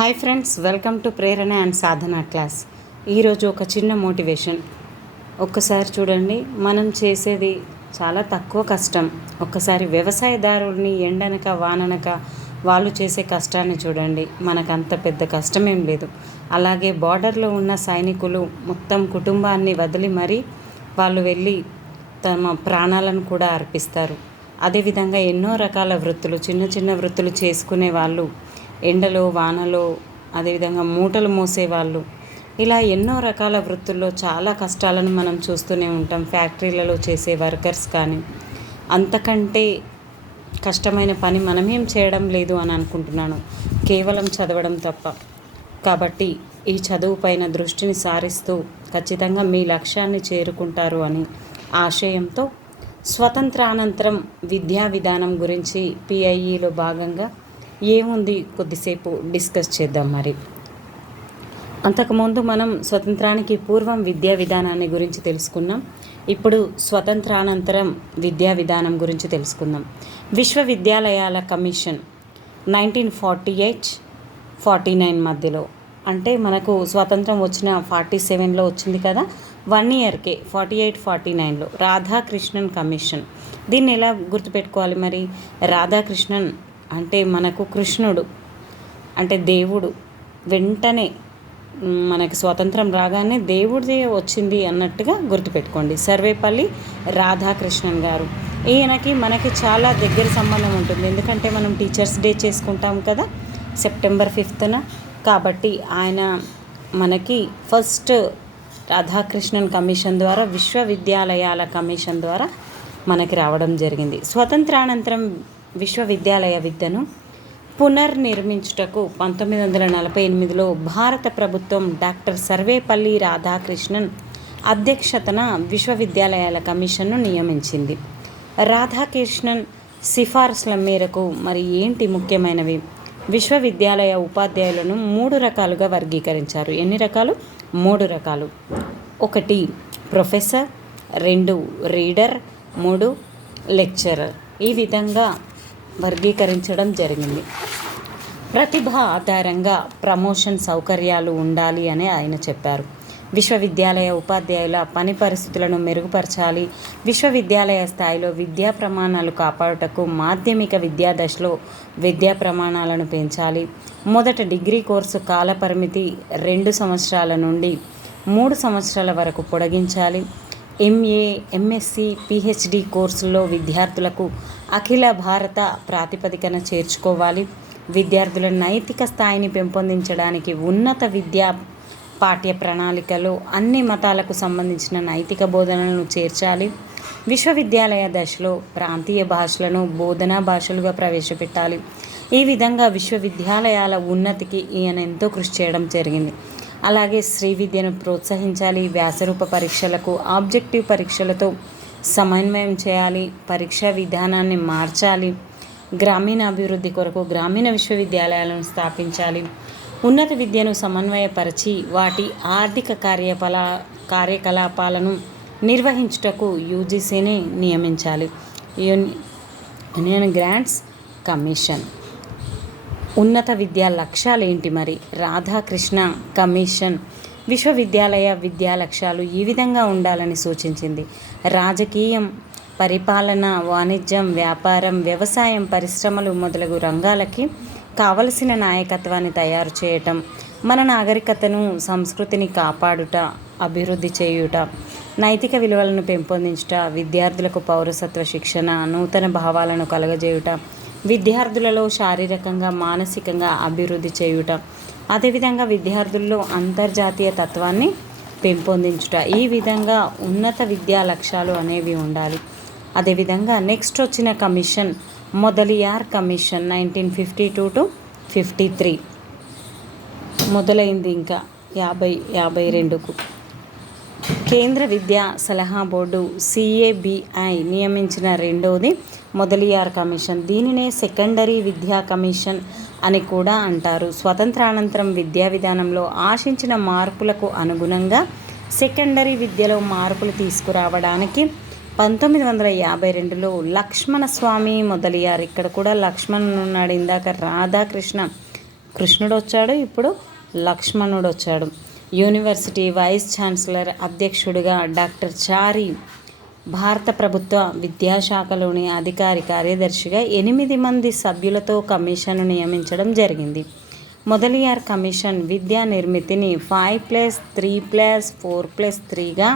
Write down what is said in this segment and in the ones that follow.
Hi friends, welcome to Prerana and Sadhana class. ఈరోజు ఒక చిన్న మోటివేషన్. ఒక్కసారి చూడండి, మనం చేసేది చాలా తక్కువ కష్టం. ఒక్కసారి వ్యవసాయదారుల్ని ఎండనక వాననక వాళ్ళు చేసే కష్టాన్ని చూడండి. మనకు అంత పెద్ద కష్టమేం లేదు. అలాగే బార్డర్లో ఉన్న సైనికులు మొత్తం కుటుంబాన్ని వదిలి మరీ వాళ్ళు వెళ్ళి తమ ప్రాణాలను కూడా అర్పిస్తారు. అదేవిధంగా ఎన్నో రకాల వృత్తులు, చిన్న చిన్న వృత్తులు చేసుకునే వాళ్ళు, ఎండలో వానలో, అదేవిధంగా మూటలు మోసేవాళ్ళు, ఇలా ఎన్నో రకాల వృత్తుల్లో చాలా కష్టాలను మనం చూస్తూనే ఉంటాం. ఫ్యాక్టరీలలో చేసే వర్కర్స్ కానీ, అంతకంటే కష్టమైన పని మనమేం చేయడం లేదు అని అనుకుంటున్నాను, కేవలం చదవడం తప్ప. కాబట్టి ఈ చదువు పైన దృష్టిని సారిస్తూ ఖచ్చితంగా మీ లక్ష్యాన్ని చేరుకుంటారు అని ఆశయంతో స్వతంత్రానంతరం విద్యా విధానం గురించి పిఐఈలో భాగంగా ఏముంది కొద్దిసేపు డిస్కస్ చేద్దాం. మరి అంతకుముందు మనం స్వతంత్రానికి పూర్వం విద్యా విధానాన్ని గురించి తెలుసుకున్నాం. ఇప్పుడు స్వతంత్రానంతరం విద్యా విధానం గురించి తెలుసుకుందాం. విశ్వవిద్యాలయాల కమిషన్ 1948-49 మధ్యలో, అంటే మనకు స్వాతంత్రం వచ్చిన 47లో వచ్చింది కదా, 1 ఇయర్కే 48-49లో రాధాకృష్ణన్ కమిషన్. దీన్ని ఎలా గుర్తుపెట్టుకోవాలి మరి? రాధాకృష్ణన్ అంటే మనకు కృష్ణుడు, అంటే దేవుడు. వెంటనే మనకి స్వాతంత్రం రాగానే దేవుడిదే వచ్చింది అన్నట్టుగా గుర్తుపెట్టుకోండి. సర్వేపల్లి రాధాకృష్ణన్ గారు. ఈయనకి మనకి చాలా దగ్గర సంబంధం ఉంటుంది. ఎందుకంటే మనం టీచర్స్ డే చేసుకుంటాం కదా సెప్టెంబర్ 5న. కాబట్టి ఆయన మనకి ఫస్ట్ రాధాకృష్ణన్ కమిషన్ ద్వారా, విశ్వవిద్యాలయాల కమిషన్ ద్వారా మనకి రావడం జరిగింది. స్వతంత్రానంతరం విశ్వవిద్యాలయ విద్యను పునర్నిర్మించుటకు 1948లో భారత ప్రభుత్వం డాక్టర్ సర్వేపల్లి రాధాకృష్ణన్ అధ్యక్షతన విశ్వవిద్యాలయాల కమిషన్ను నియమించింది. రాధాకృష్ణన్ సిఫార్సుల మేరకు మరి ఏంటి ముఖ్యమైనవి? విశ్వవిద్యాలయ ఉపాధ్యాయులను 3 రకాలుగా వర్గీకరించారు. ఎన్ని రకాలు? 3 రకాలు. 1 ప్రొఫెసర్, 2 రీడర్, 3 లెక్చరర్. ఈ విధంగా వర్గీకరించడం జరిగింది. ప్రతిభ ఆధారంగా ప్రమోషన్ సౌకర్యాలు ఉండాలి అని ఆయన చెప్పారు. విశ్వవిద్యాలయ ఉపాధ్యాయుల పని పరిస్థితులను మెరుగుపరచాలి. విశ్వవిద్యాలయ స్థాయిలో విద్యా ప్రమాణాలు కాపాడుటకు మాధ్యమిక విద్యా దశలో విద్యా ప్రమాణాలను పెంచాలి. మొదట డిగ్రీ కోర్సు కాలపరిమితి 2 సంవత్సరాల నుండి 3 సంవత్సరాల వరకు పొడిగించాలి. ఎంఏ, ఎంఎస్సి, పిహెచ్డి కోర్సుల్లో విద్యార్థులకు అఖిల భారత ప్రాతిపదికన చేర్చుకోవాలి. విద్యార్థుల నైతిక స్థాయిని పెంపొందించడానికి ఉన్నత విద్యా పాఠ్య ప్రణాళికలో అన్ని మతాలకు సంబంధించిన నైతిక బోధనలను చేర్చాలి. విశ్వవిద్యాలయ దశలో ప్రాంతీయ భాషలను బోధనా భాషలుగా ప్రవేశపెట్టాలి. ఈ విధంగా విశ్వవిద్యాలయాల ఉన్నతికి ఈయన ఎంతో కృషి చేయడం జరిగింది. అలాగే శ్రీ విద్యను ప్రోత్సహించాలి. వ్యాసరూప పరీక్షలకు ఆబ్జెక్టివ్ పరీక్షలతో సమన్వయం చేయాలి. పరీక్షా విధానాన్ని మార్చాలి. గ్రామీణ అభివృద్ధి కొరకు గ్రామీణ విశ్వవిద్యాలయాలను స్థాపించాలి. ఉన్నత విద్యను సమన్వయపరిచి వాటి ఆర్థిక కార్యకలాపాలను నిర్వహించుటకు యూజీసీని నియమించాలి. Union grants commission. ఉన్నత విద్యా లక్ష్యాలు ఏంటి మరి? రాధాకృష్ణ కమిషన్ విశ్వవిద్యాలయ విద్యా లక్ష్యాలు ఈ విధంగా ఉండాలని సూచించింది. రాజకీయం, పరిపాలన, వాణిజ్యం, వ్యాపారం, వ్యవసాయం, పరిశ్రమలు మొదలగు రంగాలకి కావలసిన నాయకత్వాన్ని తయారు చేయటం, మన నాగరికతను, సంస్కృతిని కాపాడుట, అభివృద్ధి చేయుట, నైతిక విలువలను పెంపొందించుట, విద్యార్థులకు పౌరసత్వ శిక్షణ, నూతన భావాలను కలగజేయుట, విద్యార్థులలో శారీరకంగా మానసికంగా అభివృద్ధి చేయుట, అదేవిధంగా విద్యార్థుల్లో అంతర్జాతీయ తత్వాన్ని పెంపొందించుట. ఈ విధంగా ఉన్నత విద్యా లక్ష్యాలు అనేవి ఉండాలి. అదేవిధంగా నెక్స్ట్ వచ్చిన కమిషన్ మొదలియార్ కమిషన్ 1952-53 మొదలైంది. ఇంకా 52కు కేంద్ర విద్యా సలహా బోర్డు CABI నియమించిన రెండవది మొదలియార్ కమిషన్. దీనినే సెకండరీ విద్యా కమిషన్ అని కూడా అంటారు. స్వతంత్రానంతరం విద్యా విధానంలో ఆశించిన మార్పులకు అనుగుణంగా సెకండరీ విద్యలో మార్పులు తీసుకురావడానికి 1952లో లక్ష్మణ స్వామి మొదలియార్. ఇక్కడ కూడా లక్ష్మణ్ ఉన్నాడు. ఇందాక రాధాకృష్ణ కృష్ణుడు వచ్చాడు, ఇప్పుడు లక్ష్మణుడు వచ్చాడు. యూనివర్సిటీ వైస్ ఛాన్సలర్ అధ్యక్షుడిగా డాక్టర్ చారి, భారత ప్రభుత్వ విద్యాశాఖలోని అధికారి కార్యదర్శిగా 8 మంది సభ్యులతో కమిషన్ను నియమించడం జరిగింది. మొదలియార్ కమిషన్ విద్యా నిర్మితిని 5+3+4+3గా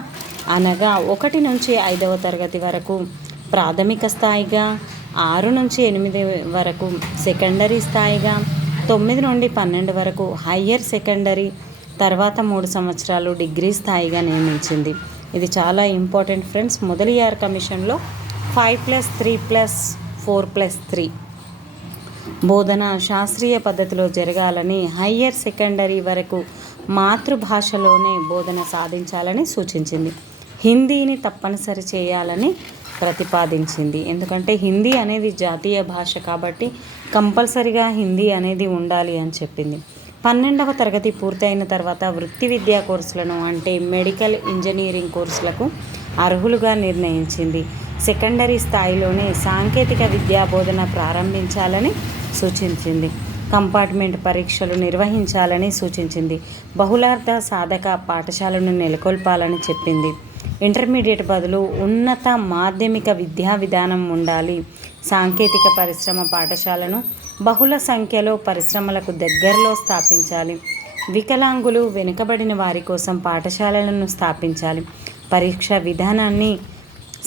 అనగా 1 నుంచి 5వ తరగతి వరకు ప్రాథమిక స్థాయిగా, 6 నుంచి 8 వరకు సెకండరీ స్థాయిగా, 9 నుండి 12 వరకు హయ్యర్ సెకండరీ, తర్వాత 3 సంవత్సరాలు డిగ్రీ స్థాయిగా నియమించింది. ఇది చాలా ఇంపార్టెంట్ ఫ్రెండ్స్. మొదలియార్ కమిషన్లో 5+3+4+3 బోధన శాస్త్రీయ పద్ధతిలో జరగాలని, హయ్యర్ సెకండరీ వరకు మాతృభాషలోనే బోధన సాధించాలని సూచించింది. హిందీని తప్పనిసరి చేయాలని ప్రతిపాదించింది. ఎందుకంటే హిందీ అనేది జాతీయ భాష కాబట్టి కంపల్సరిగా హిందీ అనేది ఉండాలి అని చెప్పింది. 12వ తరగతి పూర్తయిన తర్వాత వృత్తి విద్యా కోర్సులను అంటే మెడికల్ ఇంజనీరింగ్ కోర్సులకు అర్హులుగా నిర్ణయించింది. సెకండరీ స్థాయిలోనే సాంకేతిక విద్యా బోధన ప్రారంభించాలని సూచించింది. కంపార్ట్మెంట్ పరీక్షలు నిర్వహించాలని సూచించింది. బహుళార్థ సాధక పాఠశాలను నెలకొల్పాలని చెప్పింది. ఇంటర్మీడియట్ బదులు ఉన్నత మాధ్యమిక విద్యా విధానం ఉండాలి. సాంకేతిక పరిశ్రమ పాఠశాలను బహుళ సంఖ్యలో పరిశ్రమలకు దగ్గరలో స్థాపించాలి. వికలాంగులు, వెనుకబడిన వారి కోసం పాఠశాలలను స్థాపించాలి. పరీక్షా విధానాన్ని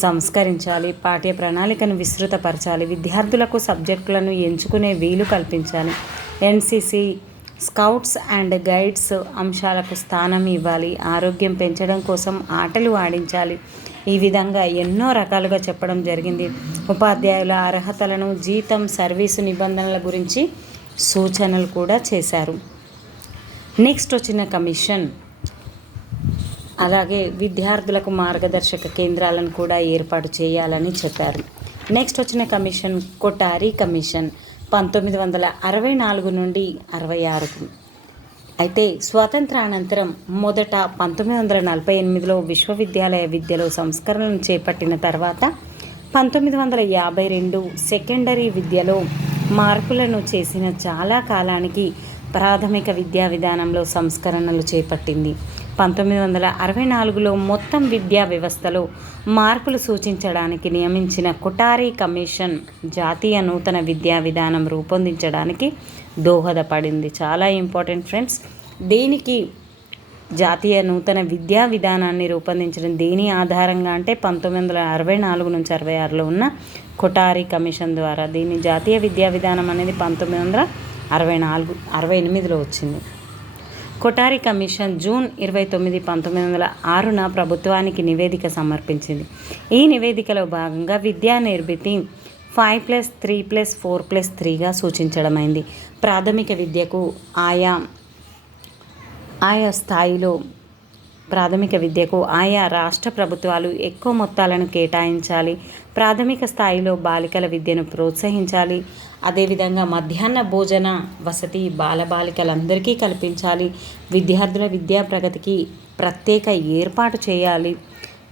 సంస్కరించాలి. పాఠ్య ప్రణాళికను విస్తృతపరచాలి. విద్యార్థులకు సబ్జెక్టులను ఎంచుకునే వీలు కల్పించాలి. ఎన్సిసి, స్కౌట్స్ అండ్ గైడ్స్ అంశాలకు స్థానం ఇవ్వాలి. ఆరోగ్యం పెంచడం కోసం ఆటలు ఆడించాలి. ఈ విధంగా ఎన్నో రకాలుగా చెప్పడం జరిగింది. ఉపాధ్యాయుల అర్హతలను, జీతం, సర్వీసు నిబంధనల గురించి సూచనలు కూడా చేశారు. నెక్స్ట్ వచ్చిన కమిషన్ అలాగే విద్యార్థులకు మార్గదర్శక కేంద్రాలను కూడా ఏర్పాటు చేయాలని చెప్పారు. నెక్స్ట్ వచ్చిన కమిషన్ కొఠారి కమిషన్ 1964 నుండి 66కు. అయితే స్వాతంత్రానంతరం మొదట 1948లో విశ్వవిద్యాలయ విద్యలో సంస్కరణలు చేపట్టిన తర్వాత 1952 సెకండరీ విద్యలో మార్పులను చేసిన చాలా కాలానికి ప్రాథమిక విద్యా విధానంలో సంస్కరణలు చేపట్టింది. 1964లో మొత్తం విద్యా వ్యవస్థలో మార్పులు సూచించడానికి నియమించిన కొఠారి కమిషన్ జాతీయ నూతన విద్యా విధానం రూపొందించడానికి దోహదపడింది. చాలా ఇంపార్టెంట్ ఫ్రెండ్స్. దేనికి జాతీయ నూతన విద్యా విధానాన్ని రూపొందించడం దేని ఆధారంగా అంటే 1964 నుంచి 66లో ఉన్న కొఠారి కమిషన్ ద్వారా. దీని జాతీయ విద్యా విధానం అనేది 1968లో వచ్చింది. కొఠారి కమిషన్ జూన్ 29, 1906న ప్రభుత్వానికి నివేదిక సమర్పించింది. ఈ నివేదికలో భాగంగా విద్యా నిర్మితి 5+3+4+3గా సూచించడమైంది. ప్రాథమిక విద్యకు ఆయా స్థాయిలో ప్రాథమిక విద్యకు ఆయా రాష్ట్ర ప్రభుత్వాలు ఎక్కువ మొత్తాలను కేటాయించాలి. ప్రాథమిక స్థాయిలో బాలికల విద్యను ప్రోత్సహించాలి. అదేవిధంగా మధ్యాహ్న భోజన వసతి బాలబాలికలందరికీ కల్పించాలి. విద్యార్థుల విద్యా ప్రగతికి ప్రత్యేక ఏర్పాటు చేయాలి.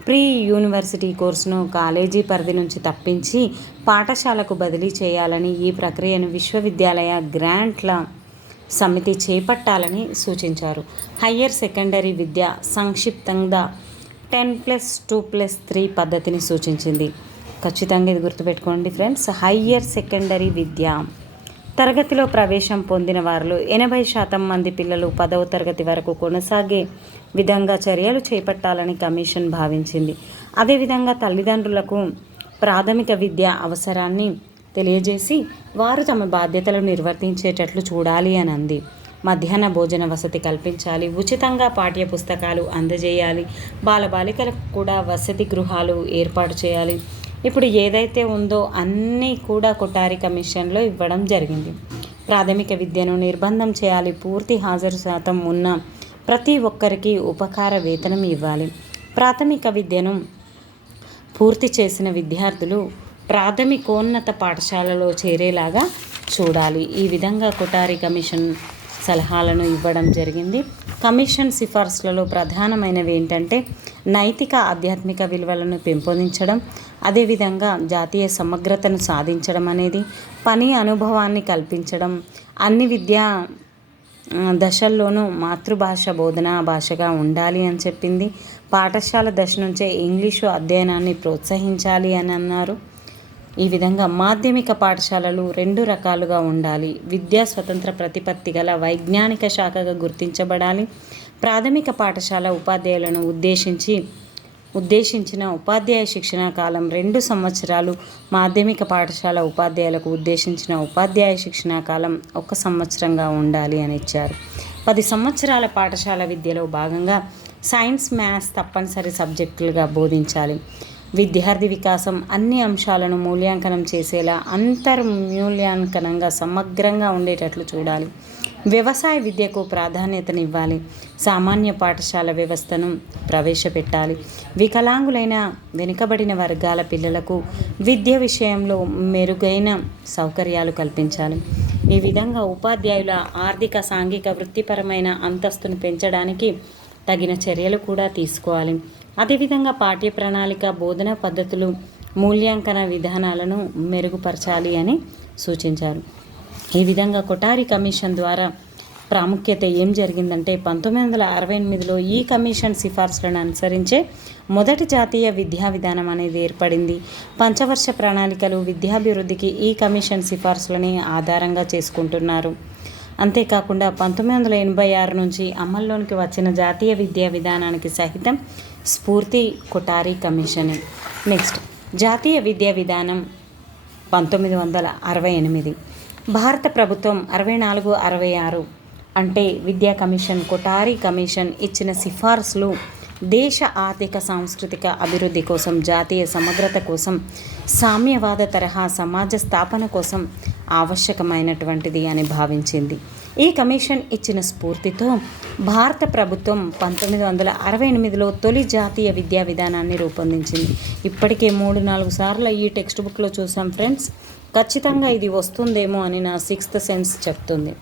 ప్రీ యూనివర్సిటీ కోర్సును కాలేజీ పరిధి నుంచి తప్పించి పాఠశాలకు బదిలీ చేయాలని, ఈ ప్రక్రియను విశ్వవిద్యాలయ గ్రాంట్ల సమితి చేపట్టాలని సూచించారు. హయ్యర్ సెకండరీ విద్య సంక్షిప్తంగా 10+2+3 పద్ధతిని సూచించింది. ఖచ్చితంగా ఇది గుర్తుపెట్టుకోండి ఫ్రెండ్స్. హయ్యర్ సెకండరీ విద్య తరగతిలో ప్రవేశం పొందిన వారిలో 80% మంది పిల్లలు 10వ తరగతి వరకు కొనసాగే విధంగా చర్యలు చేపట్టాలని కమిషన్ భావించింది. అదేవిధంగా తల్లిదండ్రులకు ప్రాథమిక విద్య అవసరాన్ని తెలియజేసి వారు తమ బాధ్యతలు నిర్వర్తించేటట్లు చూడాలి అని అంది. మధ్యాహ్న భోజన వసతి కల్పించాలి. ఉచితంగా పాఠ్య పుస్తకాలు అందజేయాలి. బాలబాలికలకు కూడా వసతి గృహాలు ఏర్పాటు చేయాలి. ఇప్పుడు ఏదైతే ఉందో అన్నీ కూడా కొఠారి కమిషన్లో ఇవ్వడం జరిగింది. ప్రాథమిక విద్యను నిర్బంధం చేయాలి. పూర్తి హాజరు శాతం ఉన్న ప్రతి ఒక్కరికి ఉపకార వేతనం ఇవ్వాలి. ప్రాథమిక విద్యను పూర్తి చేసిన విద్యార్థులు ప్రాథమికోన్నత పాఠశాలలో చేరేలాగా చూడాలి. ఈ విధంగా కొఠారి కమిషన్ సలహాలను ఇవ్వడం జరిగింది. కమిషన్ సిఫార్సులలో ప్రధానమైనవి ఏంటంటే నైతిక ఆధ్యాత్మిక విలువలను పెంపొందించడం, అదేవిధంగా జాతీయ సమగ్రతను సాధించడం అనేది, పని అనుభవాన్ని కల్పించడం, అన్ని విద్యా దశల్లోనూ మాతృభాష బోధనా భాషగా ఉండాలి అని చెప్పింది. పాఠశాల దశ నుంచే ఇంగ్లీషు అధ్యయనాన్ని ప్రోత్సహించాలి అని అన్నారు. ఈ విధంగా మాధ్యమిక పాఠశాలలు 2 రకాలుగా ఉండాలి. విద్యా స్వతంత్ర ప్రతిపత్తి గల వైజ్ఞానిక శాఖగా గుర్తించబడాలి. ప్రాథమిక పాఠశాల ఉపాధ్యాయులను ఉద్దేశించిన ఉపాధ్యాయ శిక్షణ కాలం 2 సంవత్సరాలు, మాధ్యమిక పాఠశాల ఉపాధ్యాయులకు ఉద్దేశించిన ఉపాధ్యాయ శిక్షణ కాలం 1 సంవత్సరంగా ఉండాలి అని ఇచ్చారు. 10 సంవత్సరాల పాఠశాల విద్యలో భాగంగా సైన్స్, మ్యాథ్స్ తప్పనిసరి సబ్జెక్టులుగా బోధించాలి. విద్యార్థి వికాసం అన్ని అంశాలను మూల్యాంకనం చేసేలా అంతర్మూల్యాంకనంగా సమగ్రంగా ఉండేటట్లు చూడాలి. వ్యవసాయ విద్యకు ప్రాధాన్యతనివ్వాలి. సామాన్య పాఠశాల వ్యవస్థను ప్రవేశపెట్టాలి. వికలాంగులైన వెనుకబడిన వర్గాల పిల్లలకు విద్య విషయంలో మెరుగైన సౌకర్యాలు కల్పించాలి. ఈ విధంగా ఉపాధ్యాయుల ఆర్థిక, సాంఘిక, వృత్తిపరమైన అంతస్తును పెంచడానికి తగిన చర్యలు కూడా తీసుకోవాలి. అదేవిధంగా పాఠ్య ప్రణాళిక, బోధనా పద్ధతులు, మూల్యాంకన విధానాలను మెరుగుపరచాలి అని సూచించారు. ఈ విధంగా కొఠారి కమిషన్ ద్వారా ప్రాముఖ్యత ఏం జరిగిందంటే 1968లో ఈ కమిషన్ సిఫార్సులను అనుసరించే మొదటి జాతీయ విద్యా విధానం అనేది ఏర్పడింది. పంచవర్ష ప్రణాళికలు విద్యాభివృద్ధికి ఈ కమిషన్ సిఫార్సులని ఆధారంగా చేసుకుంటున్నారు. అంతేకాకుండా 1986 నుంచి అమల్లోనికి వచ్చిన జాతీయ విద్యా విధానానికి సహితం స్ఫూర్తి కొఠారి కమిషనే. నెక్స్ట్, జాతీయ విద్యా విధానం 1968. భారత ప్రభుత్వం 64-66 అంటే విద్యా కమిషన్, కొఠారి కమిషన్ ఇచ్చిన సిఫార్సులు దేశ ఆర్థిక, సాంస్కృతిక అభివృద్ధి కోసం, జాతీయ సమగ్రత కోసం, సామ్యవాద తరహా సమాజ స్థాపన కోసం ఆవశ్యకమైనటువంటిది అని భావించింది. ఈ కమిషన్ ఇచ్చిన స్ఫూర్తితో భారత ప్రభుత్వం 1968లో తొలి జాతీయ విద్యా విధానాన్ని రూపొందించింది. ఇప్పటికే 3-4 సార్లు ఈ టెక్స్ట్ బుక్లో చూసాం ఫ్రెండ్స్. ఖచ్చితంగా ఇది వస్తుందేమో అని నా 6th సెన్స్ చెప్తుంది.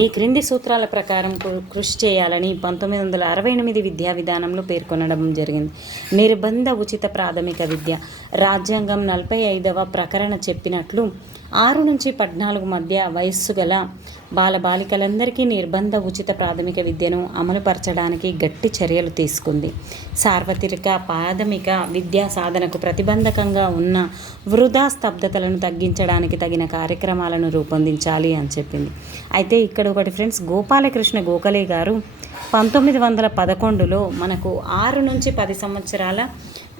ఈ క్రింది సూత్రాల ప్రకారం కృషి చేయాలని 1968 విద్యా విధానంలో పేర్కొనడం జరిగింది. నిర్బంధ ఉచిత ప్రాథమిక విద్య. రాజ్యాంగం 45వ ప్రకరణ చెప్పినట్లు 6 నుంచి 14 మధ్య వయస్సు గల బాలబాలికలందరికీ నిర్బంధ ఉచిత ప్రాథమిక విద్యను అమలుపరచడానికి గట్టి చర్యలు తీసుకుంది. సార్వత్రిక ప్రాథమిక విద్యా సాధనకు ప్రతిబంధకంగా ఉన్న వృధా స్తబ్దతలను తగ్గించడానికి తగిన కార్యక్రమాలను రూపొందించాలి అని చెప్పింది. అయితే ఇక్కడ ఒకటి ఫ్రెండ్స్, గోపాలకృష్ణ గోఖలే గారు 1911లో మనకు 6 నుంచి 10 సంవత్సరాల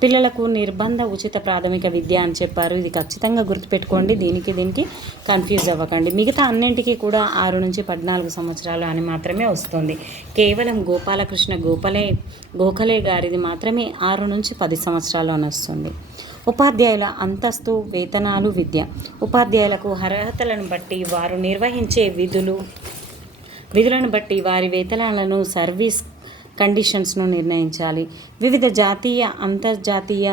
పిల్లలకు నిర్బంధ ఉచిత ప్రాథమిక విద్య అని చెప్పారు. ఇది ఖచ్చితంగా గుర్తుపెట్టుకోండి. దీనికి కన్ఫ్యూజ్ అవ్వకండి. మిగతా అన్నింటికీ కూడా 6 నుంచి 14 సంవత్సరాలు అని మాత్రమే వస్తుంది. కేవలం గోపాలకృష్ణ గోఖలే గారిది మాత్రమే 6 నుంచి 10 సంవత్సరాలు అని వస్తుంది. ఉపాధ్యాయుల అంతస్తు, వేతనాలు, విద్య. ఉపాధ్యాయులకు అర్హతలను బట్టి వారు నిర్వహించే విధులను బట్టి వారి వేతనాలను, సర్వీస్ కండిషన్స్ను నిర్ణయించాలి. వివిధ జాతీయ, అంతర్జాతీయ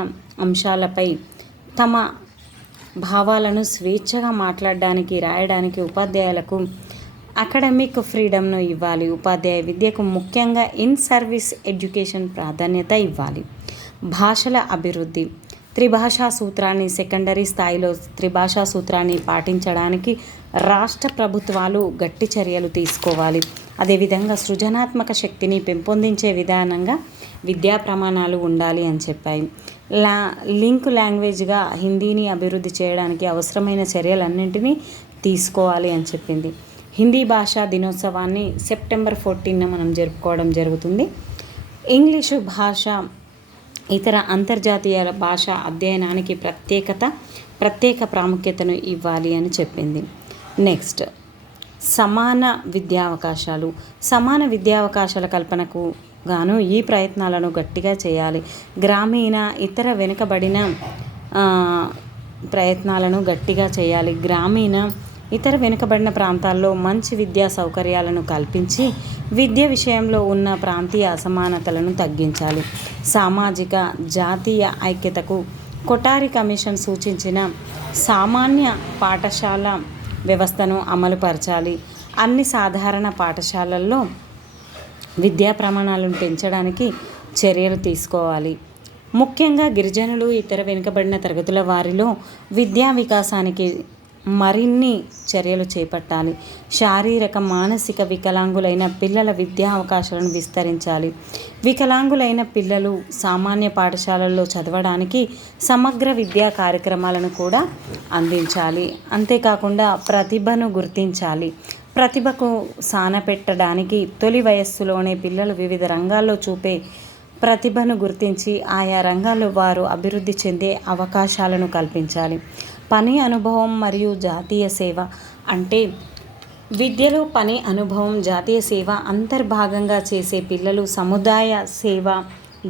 అంశాలపై తమ భావాలను స్వేచ్ఛగా మాట్లాడడానికి, రాయడానికి ఉపాధ్యాయులకు అకాడమిక్ ఫ్రీడమ్ను ఇవ్వాలి. ఉపాధ్యాయ విద్యకు ముఖ్యంగా ఇన్ సర్వీస్ ఎడ్యుకేషన్ ప్రాధాన్యత ఇవ్వాలి. భాషల అభివృద్ధి. త్రిభాషా సూత్రాన్ని, సెకండరీ స్థాయిలో త్రిభాషా సూత్రాన్ని పాటించడానికి రాష్ట్ర ప్రభుత్వాలు గట్టి చర్యలు తీసుకోవాలి. అదేవిధంగా సృజనాత్మక శక్తిని పెంపొందించే విధానంగా విద్యా ప్రమాణాలు ఉండాలి అని చెప్పాయి. లింక్ లాంగ్వేజ్గా హిందీని అభివృద్ధి చేయడానికి అవసరమైన చర్యలన్నింటినీ తీసుకోవాలి అని చెప్పింది. హిందీ భాషా దినోత్సవాన్ని సెప్టెంబర్ 14న మనం జరుపుకోవడం జరుగుతుంది. ఇంగ్లీషు భాష ఇతర అంతర్జాతీయ భాష అధ్యయనానికి ప్రత్యేక ప్రాముఖ్యతను ఇవ్వాలి అని చెప్పింది. నెక్స్ట్, సమాన విద్యావకాశాలు. సమాన విద్యావకాశాల కల్పనకు గాను ఈ ప్రయత్నాలను గట్టిగా చేయాలి. గ్రామీణ, ఇతర వెనుకబడిన ప్రయత్నాలను గట్టిగా చేయాలి. గ్రామీణ, ఇతర వెనుకబడిన ప్రాంతాల్లో మంచి విద్యా సౌకర్యాలను కల్పించి విద్య విషయంలో ఉన్న ప్రాంతీయ అసమానతలను తగ్గించాలి. సామాజిక, జాతీయ ఐక్యతకు కొఠారి కమిషన్ సూచించిన సామాన్య పాఠశాల వ్యవస్థను అమలుపరచాలి. అన్ని సాధారణ పాఠశాలల్లో విద్యా ప్రమాణాలను పెంచడానికి చర్యలు తీసుకోవాలి. ముఖ్యంగా గిరిజనులు, ఇతర వెనుకబడిన తరగతుల వారిలో విద్యా వికాసానికి మరిన్ని చర్యలు చేపట్టాలి. శారీరక మానసిక వికలాంగులైన పిల్లల విద్యా అవకాశాలను విస్తరించాలి. వికలాంగులైన పిల్లలు సామాన్య పాఠశాలల్లో చదవడానికి సమగ్ర విద్యా కార్యక్రమాలను కూడా అందించాలి. అంతేకాకుండా ప్రతిభను గుర్తించాలి. ప్రతిభకు సానపెట్టడానికి తొలి వయస్సులోనే పిల్లలు వివిధ రంగాల్లో చూపే ప్రతిభను గుర్తించి ఆయా రంగాల్లో వారు అభివృద్ధి చెందే అవకాశాలను కల్పించాలి. పని అనుభవం మరియు జాతీయ సేవ అంటే విద్యలో పని అనుభవం, జాతీయ సేవ అంతర్భాగంగా చేసే పిల్లలు సముదాయ సేవ,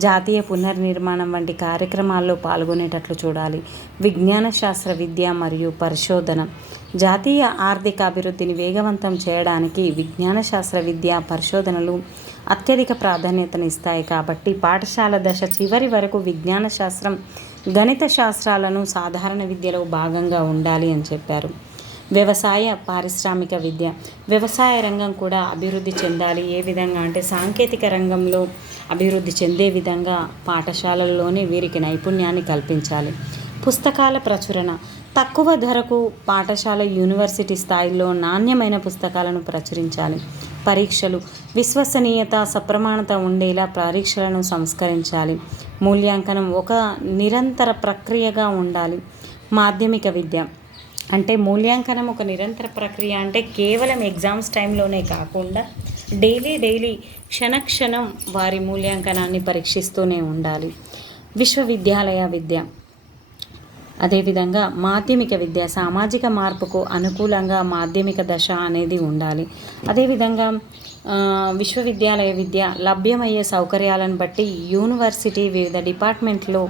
జాతీయ పునర్నిర్మాణం వంటి కార్యక్రమాల్లో పాల్గొనేటట్లు చూడాలి. విజ్ఞాన శాస్త్ర విద్య మరియు పరిశోధన జాతీయ ఆర్థిక అభివృద్ధిని వేగవంతం చేయడానికి విజ్ఞాన శాస్త్ర విద్య, పరిశోధనలు అత్యధిక ప్రాధాన్యతనిస్తాయి. కాబట్టి పాఠశాల దశ చివరి వరకు విజ్ఞాన శాస్త్రం, గణిత శాస్త్రాలను సాధారణ విద్యలో భాగంగా ఉండాలి అని చెప్పారు. వ్యవసాయ పారిశ్రామిక విద్య, వ్యవసాయ రంగం కూడా అభివృద్ధి చెందాలి. ఏ విధంగా అంటే సాంకేతిక రంగంలో అభివృద్ధి చెందే విధంగా పాఠశాలల్లోనే వీరికి నైపుణ్యాన్ని కల్పించాలి. పుస్తకాల ప్రచురణ తక్కువ ధరకు పాఠశాల, యూనివర్సిటీ స్థాయిలో నాణ్యమైన పుస్తకాలను ప్రచురించాలి. పరీక్షలు విశ్వసనీయత, సప్రమాణత ఉండేలా పరీక్షలను సంస్కరించాలి. మూల్యాంకనం ఒక నిరంతర ప్రక్రియగా ఉండాలి. మాధ్యమిక విద్య అంటే మూల్యాంకనం ఒక నిరంతర ప్రక్రియ అంటే కేవలం ఎగ్జామ్స్ టైంలోనే కాకుండా డైలీ క్షణక్షణం వారి మూల్యాంకనాన్ని పరీక్షిస్తూనే ఉండాలి. విశ్వవిద్యాలయ విద్య అదేవిధంగా మాధ్యమిక విద్య సామాజిక మార్పుకు అనుకూలంగా మాధ్యమిక దశ అనేది ఉండాలి. అదేవిధంగా విశ్వవిద్యాలయ విద్య లభ్యమయ్యే సౌకర్యాలను బట్టి యూనివర్సిటీ వివిధ డిపార్ట్మెంట్లో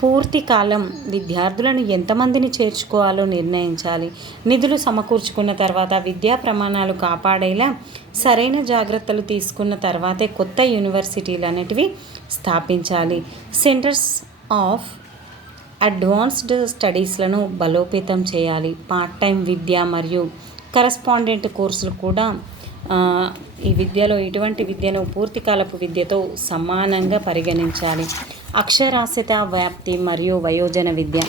పూర్తి కాలం విద్యార్థులను ఎంతమందిని చేర్చుకోవాలో నిర్ణయించాలి. నిధులు సమకూర్చుకున్న తర్వాత విద్యా ప్రమాణాలు కాపాడేలా సరైన జాగ్రత్తలు తీసుకున్న తర్వాతే కొత్త యూనివర్సిటీలు అనేటివి స్థాపించాలి. సెంటర్స్ ఆఫ్ అడ్వాన్స్డ్ స్టడీస్లను బలోపేతం చేయాలి. పార్ట్ టైం విద్య మరియు కరస్పాండెంట్ కోర్సులు కూడా ఈ విద్యలో ఇటువంటి విద్యను పూర్తికాలపు విద్యతో సమానంగా పరిగణించాలి. అక్షరాస్యత, వ్యాప్తి మరియు వయోజన విద్య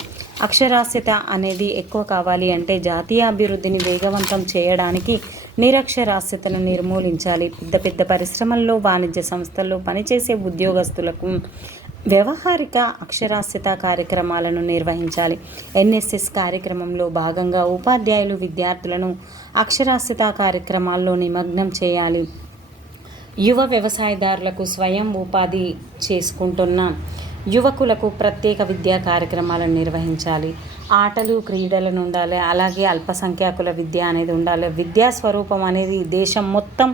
అక్షరాస్యత అనేది ఎక్కువ కావాలి అంటే జాతీయ అభివృద్ధిని వేగవంతం చేయడానికి నిరక్షరాస్యతను నిర్మూలించాలి. పెద్ద పరిశ్రమల్లో, వాణిజ్య సంస్థల్లో పనిచేసే ఉద్యోగస్తులకు వ్యవహారిక అక్షరాస్యత కార్యక్రమాలను నిర్వహించాలి. ఎన్ఎస్ఎస్ కార్యక్రమంలో భాగంగా ఉపాధ్యాయులు విద్యార్థులను అక్షరాస్యత కార్యక్రమాల్లో నిమగ్నం చేయాలి. యువ వ్యవసాయదారులకు స్వయం ఉపాధి చేసుకుంటున్న యువకులకు ప్రత్యేక విద్యా కార్యక్రమాలను నిర్వహించాలి. ఆటలు, క్రీడలను ఉండాలి. అలాగే అల్పసంఖ్యాకుల విద్య అనేది ఉండాలి. విద్యా స్వరూపం అనేది దేశం మొత్తం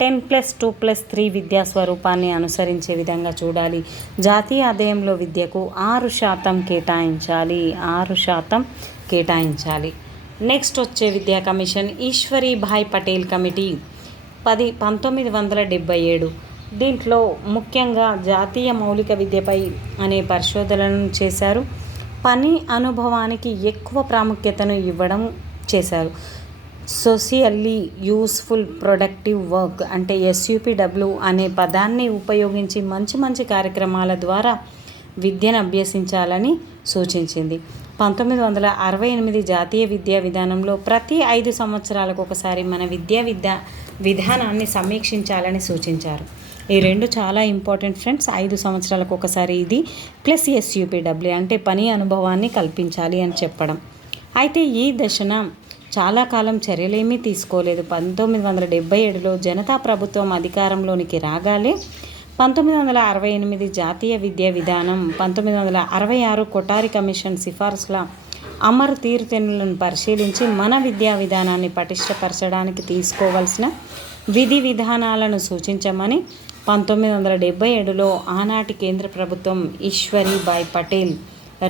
10+2+3 విద్యా స్వరూపాన్ని అనుసరించే విధంగా చూడాలి. జాతీయ ఆదాయంలో విద్యకు 6% కేటాయించాలి. 6% కేటాయించాలి. నెక్స్ట్ వచ్చే విద్యా కమిషన్ ఈశ్వరీభాయ్ పటేల్ కమిటీ 1977. దీంట్లో ముఖ్యంగా జాతీయ మౌలిక విద్యపై అనే పరిశోధనలను చేశారు. పని అనుభవానికి ఎక్కువ ప్రాముఖ్యతను ఇవ్వడం చేశారు. సోషియల్లీ యూస్ఫుల్ ప్రొడక్టివ్ వర్క్ అంటే SUPW అనే పదాన్ని ఉపయోగించి మంచి కార్యక్రమాల ద్వారా విద్యను అభ్యసించాలని సూచించింది. 1968 జాతీయ విద్యా విధానంలో ప్రతి 5 సంవత్సరాలకు ఒకసారి మన విద్యా విధానాన్ని సమీక్షించాలని సూచించారు. ఈ రెండు చాలా ఇంపార్టెంట్ ఫ్రెండ్స్. 5 సంవత్సరాలకు ఒకసారి ఇది ప్లస్ SUPW అంటే పని అనుభవాన్ని కల్పించాలి అని చెప్పడం. అయితే ఈ దశన చాలా కాలం చర్యలేమీ తీసుకోలేదు. 1977లో జనతా ప్రభుత్వం అధికారంలోనికి రాగానే 1968 జాతీయ విద్యా విధానం, 1966 కొఠారి కమిషన్ సిఫార్సుల అమలు తీరుతెన్నులను పరిశీలించి మన విద్యా విధానాన్ని పటిష్టపరచడానికి తీసుకోవాల్సిన విధి విధానాలను సూచించమని 1977లో ఆనాటి కేంద్ర ప్రభుత్వం ఈశ్వరీభాయ్ పటేల్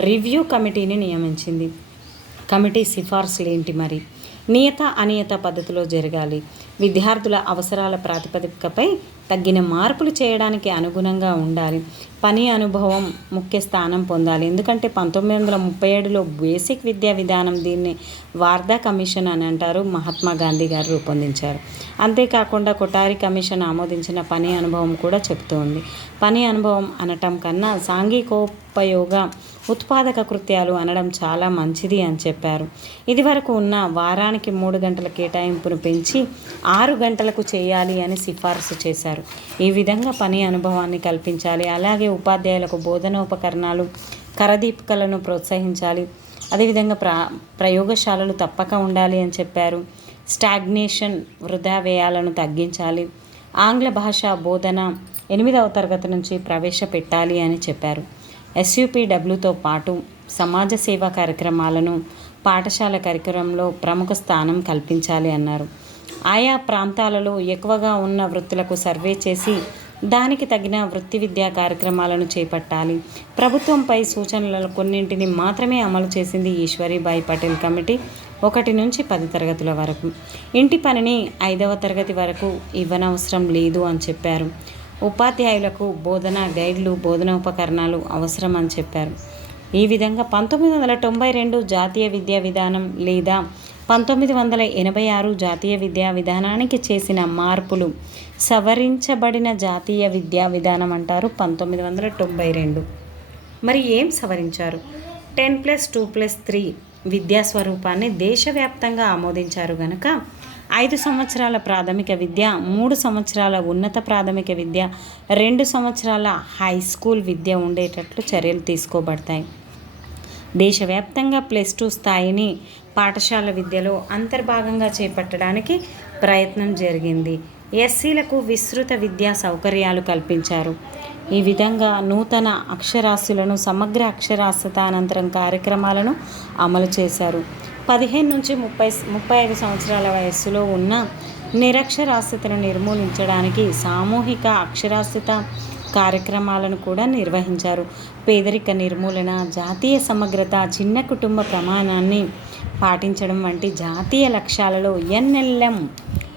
రివ్యూ కమిటీని నియమించింది. కమిటీ సిఫార్సులు ఏంటి మరి? నియత అనియత పద్ధతిలో జరగాలి. విద్యార్థుల అవసరాల ప్రాతిపదికపై తగ్గిన మార్పులు చేయడానికి అనుగుణంగా ఉండాలి. పని అనుభవం ముఖ్య స్థానం పొందాలి. ఎందుకంటే 1937లో బేసిక్ విద్యా విధానం, దీన్ని వార్దా కమిషన్ అని అంటారు, మహాత్మా గాంధీ గారు రూపొందించారు. అంతేకాకుండా కొఠారి కమిషన్ ఆమోదించిన పని అనుభవం కూడా చెబుతూ ఉంది. పని అనుభవం అనటం కన్నా సాంఘికోపయోగ ఉత్పాదక కృత్యాలు అనడం చాలా మంచిది అని చెప్పారు. ఇదివరకు ఉన్న వారానికి 3 గంటల కేటాయింపును పెంచి 6 గంటలకు చేయాలి అని సిఫారసు చేశారు. ఈ విధంగా పని అనుభవాన్ని కల్పించాలి. అలాగే ఉపాధ్యాయులకు బోధనోపకరణాలు, కరదీపికలను ప్రోత్సహించాలి. అదేవిధంగా ప్రయోగశాలలు తప్పక ఉండాలి అని చెప్పారు. స్టాగ్నేషన్, వృధా వ్యయాలను తగ్గించాలి. ఆంగ్ల భాష బోధన 8వ తరగతి నుంచి ప్రవేశపెట్టాలి అని చెప్పారు. SUPWతో పాటు సమాజ సేవా కార్యక్రమాలను పాఠశాల కరికులంలో ప్రముఖ స్థానం కల్పించాలి అన్నారు. ఆయా ప్రాంతాలలో ఎక్కువగా ఉన్న వృత్తులకు సర్వే చేసి దానికి తగిన వృత్తి విద్యా కార్యక్రమాలను చేపట్టాలి. ప్రభుత్వంపై సూచనల కొన్నింటిని మాత్రమే అమలు చేసింది ఈశ్వరీబాయి పటేల్ కమిటీ. 1 నుంచి 10 తరగతుల వరకు ఇంటి పనిని 5వ తరగతి వరకు ఇవ్వనవసరం లేదు అని చెప్పారు. ఉపాధ్యాయులకు బోధనా గైడ్లు, బోధనోపకరణాలు అవసరం అని చెప్పారు. ఈ విధంగా 1992 జాతీయ విద్యా విధానం లేదా 1986 జాతీయ విద్యా విధానానికి చేసిన మార్పులు సవరించబడిన జాతీయ విద్యా విధానం అంటారు 1992. మరి ఏం సవరించారు? 10+2+3 విద్యా స్వరూపాన్ని దేశవ్యాప్తంగా ఆమోదించారు గనక 5 సంవత్సరాల ప్రాథమిక విద్య, 3 సంవత్సరాల ఉన్నత ప్రాథమిక విద్య, 2 సంవత్సరాల హై స్కూల్ విద్య ఉండేటట్లు చర్యలు తీసుకోబడతాయి. దేశవ్యాప్తంగా +2 స్థాయిని పాఠశాల విద్యలో అంతర్భాగంగా చేపట్టడానికి ప్రయత్నం జరిగింది. ఎస్సీలకు విస్తృత విద్యా సౌకర్యాలు కల్పించారు. ఈ విధంగా నూతన అక్షరాస్యులను సమగ్ర అక్షరాస్యత అనంతరం కార్యక్రమాలను అమలు చేశారు. 15 నుంచి 35 సంవత్సరాల వయస్సులో ఉన్న నిరక్షరాస్యతను నిర్మూలించడానికి సామూహిక అక్షరాస్యత కార్యక్రమాలను కూడా నిర్వహించారు. పేదరిక నిర్మూలన, జాతీయ సమగ్రత, చిన్న కుటుంబ ప్రమాణాన్ని పాటించడం వంటి జాతీయ లక్ష్యాలలో NLM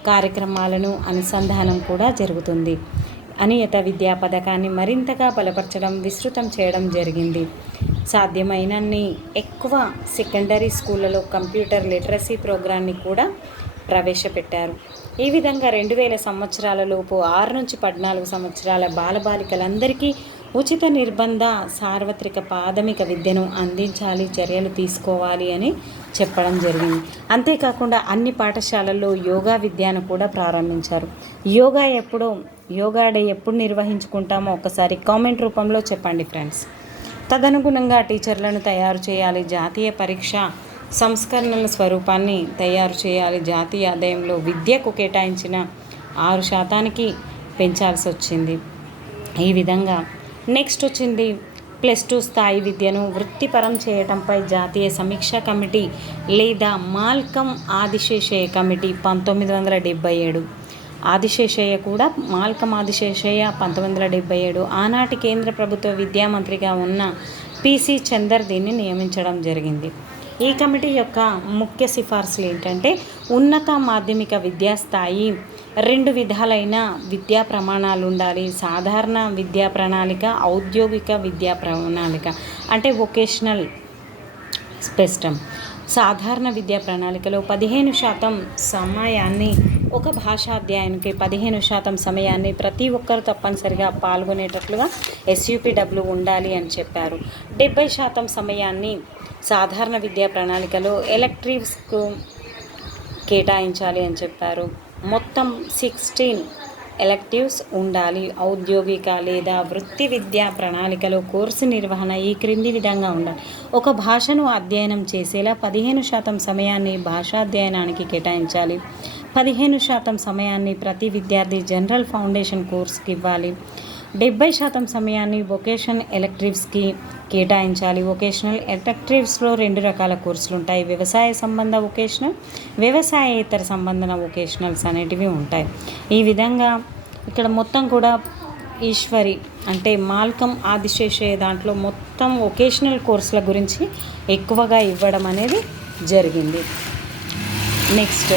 కార్యక్రమాలను అనుసంధానం కూడా జరుగుతుంది. అనియత విద్యా పథకాన్ని మరింతగా బలపరచడం, విస్తృతం చేయడం జరిగింది. సాధ్యమైనన్ని ఎక్కువ సెకండరీ స్కూళ్ళలో కంప్యూటర్ లిటరసీ ప్రోగ్రాన్ని కూడా ప్రవేశపెట్టారు. ఈ విధంగా 2000 సంవత్సరాల లోపు 6 నుంచి 14 సంవత్సరాల బాలబాలికలందరికీ ఉచిత నిర్బంధ సార్వత్రిక ప్రాథమిక విద్యను అందించాలి, చర్యలు తీసుకోవాలి అని చెప్పడం జరిగింది. అంతేకాకుండా అన్ని పాఠశాలల్లో యోగా విద్యను కూడా ప్రారంభించారు. యోగా డే ఎప్పుడు నిర్వహించుకుంటామో ఒకసారి కామెంట్ రూపంలో చెప్పండి ఫ్రెండ్స్. తదనుగుణంగా టీచర్లను తయారు చేయాలి. జాతీయ పరీక్ష సంస్కరణల స్వరూపాన్ని తయారు చేయాలి. జాతీయ ఆదాయంలో విద్యకు కేటాయించిన 6% పెంచాల్సి వచ్చింది. ఈ విధంగా నెక్స్ట్ వచ్చింది +2 స్థాయి విద్యను వృత్తిపరం చేయటంపై జాతీయ సమీక్షా కమిటీ లేదా మాల్కమ్ ఆదిశేషయ్య కమిటీ 1977. ఆదిశేషయ్య కూడా మాల్కమ్ ఆదిశేషయ్య 1977. ఆనాటి కేంద్ర ప్రభుత్వ విద్యామంత్రిగా ఉన్న PC చందర్ దీన్ని నియమించడం జరిగింది. ఈ కమిటీ యొక్క ముఖ్య సిఫార్సులు ఏంటంటే ఉన్నత మాధ్యమిక విద్యా స్థాయి, 2 విధాలైన విద్యా ప్రమాణాలు ఉండాలి. సాధారణ విద్యా ప్రణాళిక, ఔద్యోగిక విద్యా ప్రణాళిక అంటే వొకేషనల్ స్పెక్ట్రమ్. సాధారణ విద్యా ప్రణాళికలో 15% సమయాన్ని, ఒక భాషాధ్యాయానికి 15% సమయాన్ని ప్రతి ఒక్కరు తప్పనిసరిగా పాల్గొనేటట్లుగా SUPW ఉండాలి అని చెప్పారు. 70% సమయాన్ని సాధారణ విద్యా ప్రణాళికలో ఎలెక్టివ్స్కు కేటాయించాలి అని చెప్పారు. మొత్తం 16 ఎలెక్టివ్స్ ఉండాలి. ఔద్యోగిక లేదా వృత్తి విద్యా ప్రణాళికలో కోర్సు నిర్వహణ ఈ క్రింది విధంగా ఉండాలి. ఒక భాషను అధ్యయనం చేసేలా 15% సమయాన్ని భాషాధ్యయనానికి కేటాయించాలి. 15% సమయాన్ని ప్రతి విద్యార్థి జనరల్ ఫౌండేషన్ కోర్సుకి ఇవ్వాలి. 70% సమయాన్ని వొకేషన్ ఎలెక్టివ్స్కి కేటాయించాలి. వొకేషనల్ ఎలెక్టివ్స్లో 2 రకాల కోర్సులు ఉంటాయి. వ్యవసాయ సంబంధ వొకేషనల్, వ్యవసాయేతర సంబంధ వొకేషనల్స్ అనేటివి ఉంటాయి. ఈ విధంగా ఇక్కడ మొత్తం కూడా ఈశ్వరి అంటే మాల్కమ్ ఆదిశేషయ్య దాంట్లో మొత్తం వొకేషనల్ కోర్సుల గురించి ఎక్కువగా ఇవ్వడం అనేది జరిగింది. నెక్స్ట్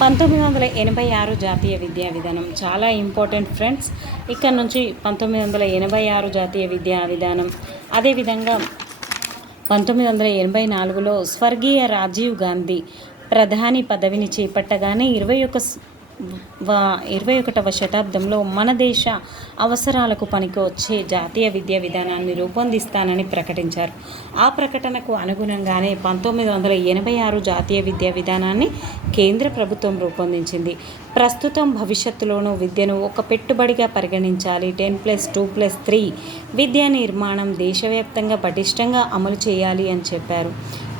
1986 జాతీయ విద్యా విధానం చాలా ఇంపార్టెంట్ ఫ్రెండ్స్. ఇక్కడ నుంచి 1986 జాతీయ విద్యా విధానం, అదేవిధంగా 1984లో స్వర్గీయ రాజీవ్ గాంధీ ప్రధాని పదవిని చేపట్టగానే 21వ శతాబ్దంలో మన దేశ అవసరాలకు పనికి వచ్చే జాతీయ విద్యా విధానాన్ని రూపొందిస్తానని ప్రకటించారు. ఆ ప్రకటనకు అనుగుణంగానే 1986 జాతీయ విద్యా విధానాన్ని కేంద్ర ప్రభుత్వం రూపొందించింది. ప్రస్తుతం భవిష్యత్తులోనూ విద్యను ఒక పెట్టుబడిగా పరిగణించాలి. 10+2+3 విద్యా నిర్మాణం దేశవ్యాప్తంగా పటిష్టంగా అమలు చేయాలి అని చెప్పారు.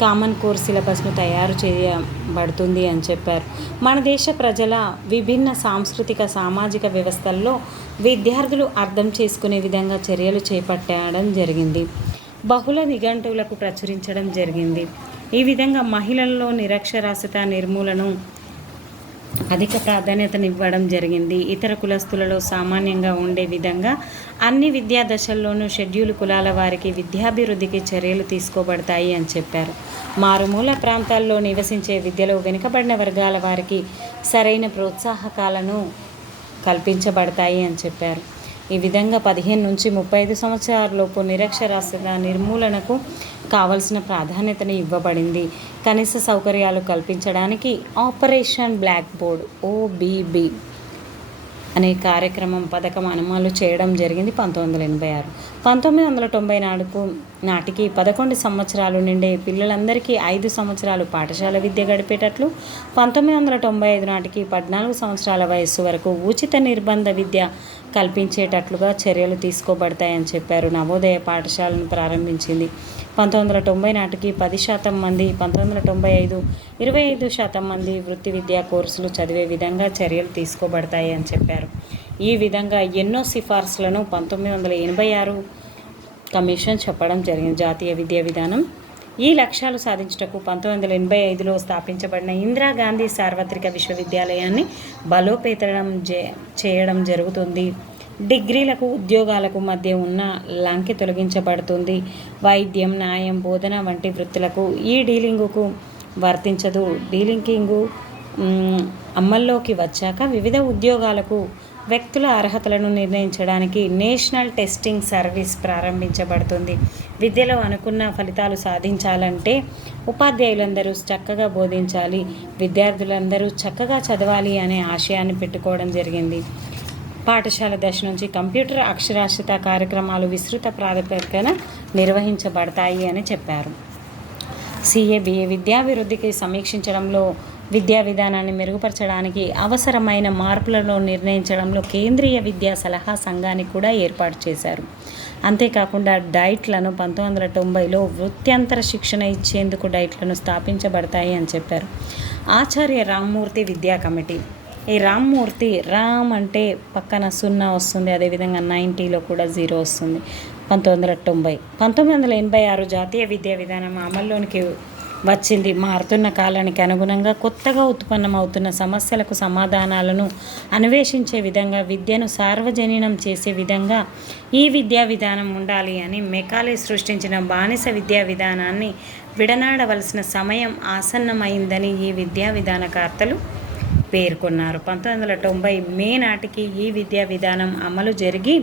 కామన్ కోర్ సిలబస్ను తయారు చేయబడుతుంది అని చెప్పారు. మన దేశ ప్రజల విభిన్న సాంస్కృతిక సామాజిక వ్యవస్థల్లో విద్యార్థులు అర్థం చేసుకునే విధంగా చర్యలు చేపట్టడం జరిగింది. బహుళ నిఘంటువులకు ప్రచురించడం జరిగింది. ఈ విధంగా మహిళల్లో నిరక్షరాస్యత నిర్మూలన అధిక ప్రాధాన్యతనివ్వడం జరిగింది. ఇతర కులస్తులలో సామాన్యంగా ఉండే విధంగా అన్ని విద్యా దశల్లోనూ షెడ్యూల్ కులాల వారికి విద్యాభివృద్ధికి చర్యలు తీసుకోబడతాయి అని చెప్పారు. మారుమూల ప్రాంతాల్లో నివసించే విద్యలో వెనుకబడిన వర్గాల వారికి సరైన ప్రోత్సాహకాలను కల్పించబడతాయి అని చెప్పారు. ఈ విధంగా 15 నుంచి 35 సంవత్సరాలలోపు నిరక్షరాస్యత నిర్మూలనకు కావలసిన ప్రాధాన్యతను ఇవ్వబడింది. కనీస సౌకర్యాలు కల్పించడానికి ఆపరేషన్ బ్లాక్ బోర్డ్ OBB అనే పథకం అమలు చేయడం జరిగింది 1986. 1990 నాటికి 11 సంవత్సరాలు నిండే పిల్లలందరికీ 5 సంవత్సరాలు పాఠశాల విద్య గడిపేటట్లు, 1995 నాటికి 14 సంవత్సరాల వయస్సు వరకు ఉచిత నిర్బంధ విద్య కల్పించేటట్లుగా చర్యలు తీసుకోబడతాయని చెప్పారు. నవోదయ పాఠశాలను ప్రారంభించింది. 1990 నాటికి 10% మంది, 1995 25% మంది వృత్తి విద్యా కోర్సులు చదివే విధంగా చర్యలు తీసుకోబడతాయి అని చెప్పారు. ఈ విధంగా ఎన్నో సిఫార్సులను 1986 కమిషన్ చెప్పడం జరిగింది. జాతీయ విద్యా విధానం ఈ లక్ష్యాలు సాధించుటకు 1985లో స్థాపించబడిన ఇందిరాగాంధీ సార్వత్రిక విశ్వవిద్యాలయాన్ని బలోపేతం చేయడం జరుగుతుంది. డిగ్రీలకు ఉద్యోగాలకు మధ్య ఉన్న లంకె తొలగించబడుతుంది. వైద్యం, న్యాయం, బోధన వంటి వృత్తులకు ఈ డీలింగుకు వర్తించదు. డీలింకింగు అమల్లోకి వచ్చాక వివిధ ఉద్యోగాలకు వ్యక్తుల అర్హతలను నిర్ణయించడానికి నేషనల్ టెస్టింగ్ సర్వీస్ ప్రారంభించబడుతుంది. విద్యలో అనుకున్న ఫలితాలు సాధించాలంటే ఉపాధ్యాయులందరూ చక్కగా బోధించాలి, విద్యార్థులందరూ చక్కగా చదవాలి అనే ఆశయాన్ని పెట్టుకోవడం జరిగింది. పాఠశాల దశ నుంచి కంప్యూటర్ అక్షరాస్యత కార్యక్రమాలు విస్తృత ప్రాతిపదికన నిర్వహించబడతాయి అని చెప్పారు. CABA విద్యాభివృద్ధికి సమీక్షించడంలో, విద్యా విధానాన్ని మెరుగుపరచడానికి అవసరమైన మార్పులను నిర్ణయించడంలో కేంద్రీయ విద్యా సలహా సంఘాన్ని కూడా ఏర్పాటు చేశారు. అంతేకాకుండా డైట్లను 1990లో వృత్యంతర శిక్షణ ఇచ్చేందుకు డైట్లను స్థాపించబడతాయి అని చెప్పారు. ఆచార్య రామ్మూర్తి విద్యా కమిటీ. ఈ రామ్మూర్తి, రామ్ అంటే పక్కన 0 వస్తుంది, అదేవిధంగా 90లో కూడా 0 వస్తుంది. 1990 1986 జాతీయ విద్యా విధానం అమల్లోనికి వచ్చింది. మారుతున్న కాలానికి అనుగుణంగా కొత్తగా ఉత్పన్నమవుతున్న సమస్యలకు సమాధానాలను అన్వేషించే విధంగా విద్యను సార్వజనీనం చేసే విధంగా ఈ విద్యా విధానం ఉండాలి అని మెకాలే సృష్టించిన బానిస విద్యా విధానాన్ని విడనాడవలసిన సమయం ఆసన్నమైందని ఈ విద్యా విధానకర్తలు పేర్కొన్నారు. 1990 మే నాటికి ఈ విద్యా విధానం అమలు జరిగి